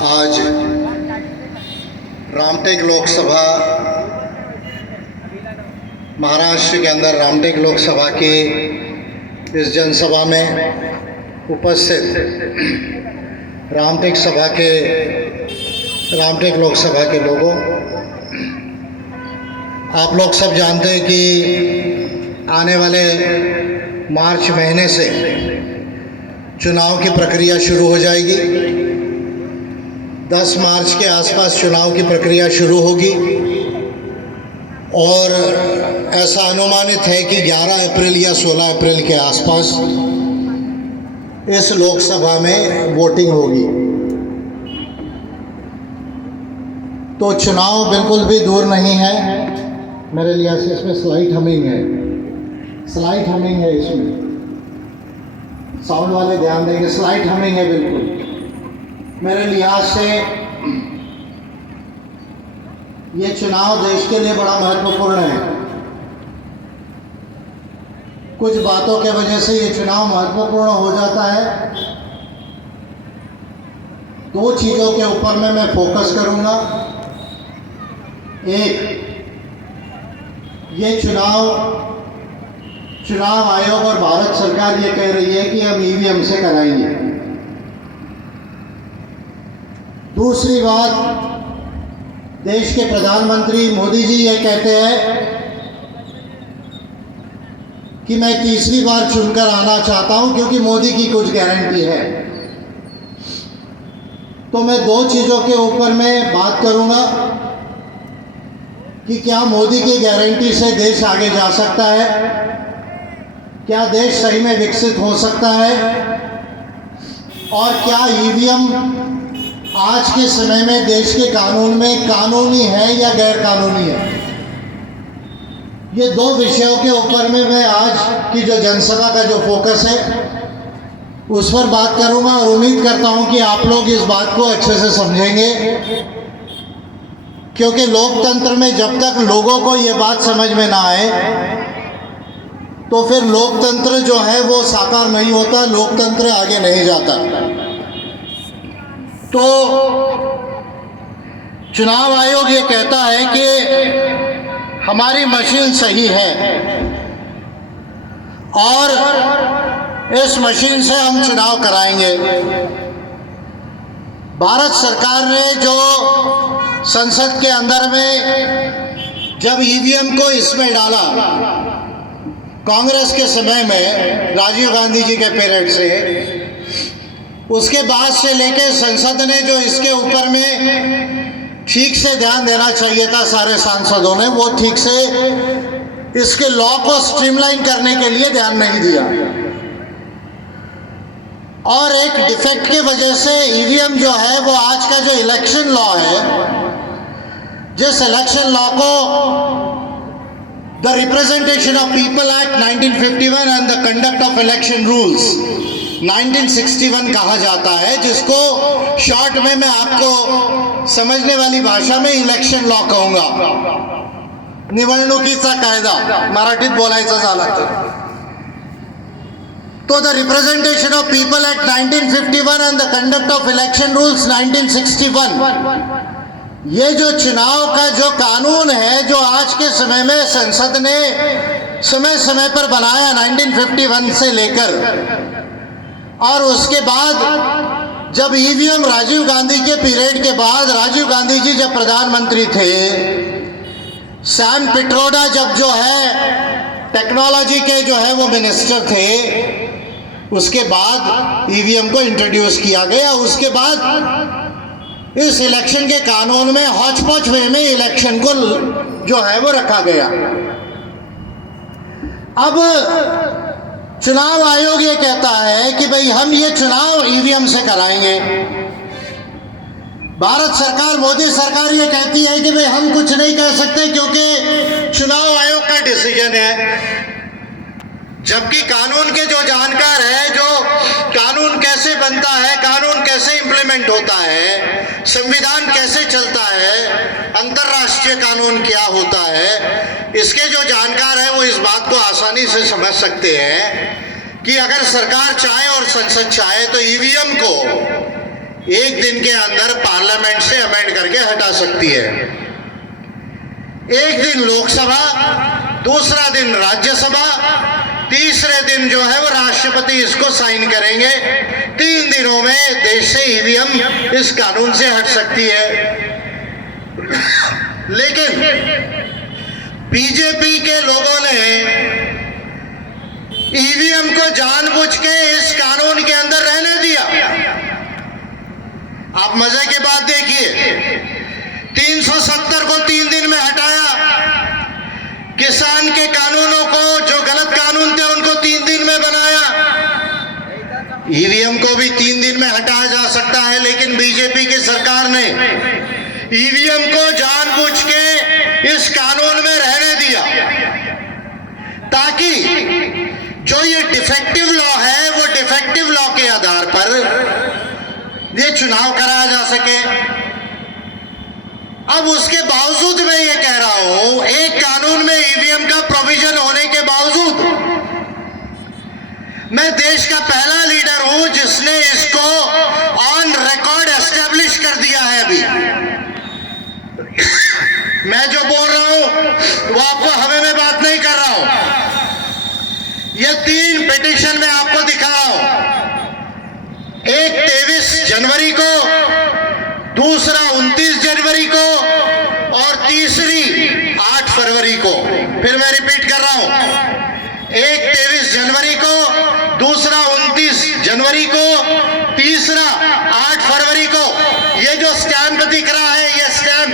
आज रामटेक लोकसभा महाराष्ट्र के अंदर रामटेक लोकसभा की इस जनसभा में उपस्थित रामटेक लोकसभा के लोगों, आप लोग सब जानते हैं कि आने वाले मार्च महीने से चुनाव की प्रक्रिया शुरू हो जाएगी। 10 मार्च के आसपास चुनाव की प्रक्रिया शुरू होगी और ऐसा अनुमानित है कि 11 अप्रैल या 16 अप्रैल के आसपास इस लोकसभा में वोटिंग होगी। तो चुनाव बिल्कुल भी दूर नहीं है। मेरे लिहाज से इसमें स्लाइट हमिंग है इसमें साउंड वाले ध्यान देंगे। स्लाइट हमिंग है बिल्कुल। मेरे लिहाज से ये चुनाव देश के लिए बड़ा महत्वपूर्ण है। कुछ बातों के वजह से ये चुनाव महत्वपूर्ण हो जाता है। 2 चीज़ों के ऊपर में मैं फोकस करूंगा। एक, ये चुनाव आयोग और भारत सरकार ये कह रही है कि हम ईवीएम से कराएंगे। दूसरी बात, देश के प्रधानमंत्री मोदी जी ये कहते हैं कि मैं तीसरी बार चुनकर आना चाहता हूं क्योंकि मोदी की कुछ गारंटी है। तो मैं 2 चीज़ों के ऊपर में बात करूंगा कि क्या मोदी की गारंटी से देश आगे जा सकता है, क्या देश सही में विकसित हो सकता है, और क्या ईवीएम आज के समय में देश के कानून में कानूनी है या गैर कानूनी है। ये 2 विषयों के ऊपर में मैं आज की जो जनसभा का जो फोकस है उस पर बात करूंगा और उम्मीद करता हूं कि आप लोग इस बात को अच्छे से समझेंगे, क्योंकि लोकतंत्र में जब तक लोगों को ये बात समझ में ना आए तो फिर लोकतंत्र जो है वो साकार नहीं होता, लोकतंत्र आगे नहीं जाता। तो चुनाव आयोग ये कहता है कि हमारी मशीन सही है और इस मशीन से हम चुनाव कराएंगे। भारत सरकार ने जो संसद के अंदर में जब ईवीएम को इसमें डाला, कांग्रेस के समय में राजीव गांधी जी के पीरियड से, उसके बाद से लेकर संसद ने जो इसके ऊपर में ठीक से ध्यान देना चाहिए था सारे सांसदों ने, वो ठीक से इसके लॉ को स्ट्रीमलाइन करने के लिए ध्यान नहीं दिया और एक डिफेक्ट की वजह से ईवीएम जो है वो आज का जो इलेक्शन लॉ है, जिस इलेक्शन लॉ को the representation of people act 1951 and the conduct of election rules 1961 कहा जाता है, जिसको शॉर्ट में मैं आपको समझने वाली भाषा में इलेक्शन लॉ कहूंगा, निवडणुकीचा कायदा मराठीत बोलायचं झालं तो the representation of people act 1951 and the conduct of election rules 1961, ये जो चुनाव का जो कानून है जो आज के समय में संसद ने समय समय पर बनाया 1951 से लेकर, और उसके बाद जब ईवीएम राजीव गांधी के पीरियड के बाद, राजीव गांधी जी जब प्रधानमंत्री थे, सैम पिट्रोडा जब जो है टेक्नोलॉजी के जो है वो मिनिस्टर थे, उसके बाद ईवीएम को इंट्रोड्यूस किया गया। उसके बाद इस इलेक्शन के कानून में हौच पौच वे में इलेक्शन को जो है वो रखा गया। अब चुनाव आयोग ये कहता है कि भाई हम ये चुनाव ईवीएम से कराएंगे। भारत सरकार, मोदी सरकार ये कहती है कि भाई हम कुछ नहीं कह सकते क्योंकि चुनाव आयोग का डिसीजन है, जबकि कानून के जो जानकार है, जो कानून कैसे बनता है, कानून कैसे इंप्लीमेंट होता है, संविधान कैसे चलता है, अंतर्राष्ट्रीय कानून क्या होता है, इसके जो जानकार हैं वो इस बात को आसानी से समझ सकते हैं कि अगर सरकार चाहे और संसद चाहे तो ईवीएम को एक दिन के अंदर पार्लियामेंट से अमेंड करके हटा सकती है। एक दिन लोकसभा, दूसरा दिन राज्यसभा, तीसरे दिन जो है वो राष्ट्रपति इसको साइन करेंगे। 3 दिनों में देश से ईवीएम इस कानून से हट सकती है। लेकिन बीजेपी के लोगों ने ईवीएम को जानबूझ के इस कानून के अंदर रहने दिया। आप मजे की बात देखिए, 370 को 3 दिन में हटाया, किसान के कानूनों को जो गलत कानून थे उनको 3 दिन में बनाया। ईवीएम को भी 3 दिन में हटाया जा सकता है, लेकिन बीजेपी की सरकार ने ईवीएम को जानबूझ के इस कानून में रहने दिया ताकि जो ये डिफेक्टिव लॉ है वो डिफेक्टिव लॉ के आधार पर ये चुनाव कराया जा सके। अब उसके बावजूद मैं ये कह रहा हूं, एक कानून में ईवीएम का प्रोविजन होने के बावजूद मैं देश का पहला लीडर हूं जिसने इसको ऑन रिकॉर्ड एस्टेब्लिश कर दिया है। अभी मैं जो बोल रहा हूं वो आपको हमें में बात नहीं कर रहा हूं। ये 3 पिटीशन में आपको दिखा रहा हूं। एक 23 जनवरी को, दूसरा 29 जनवरी को और तीसरी 8 फरवरी को। फिर मैं रिपीट कर रहा हूं, एक 23 जनवरी को, दूसरा 29 जनवरी को, तीसरा 8 फरवरी को। ये जो स्टैंप दिख रहा है, ये स्टैंप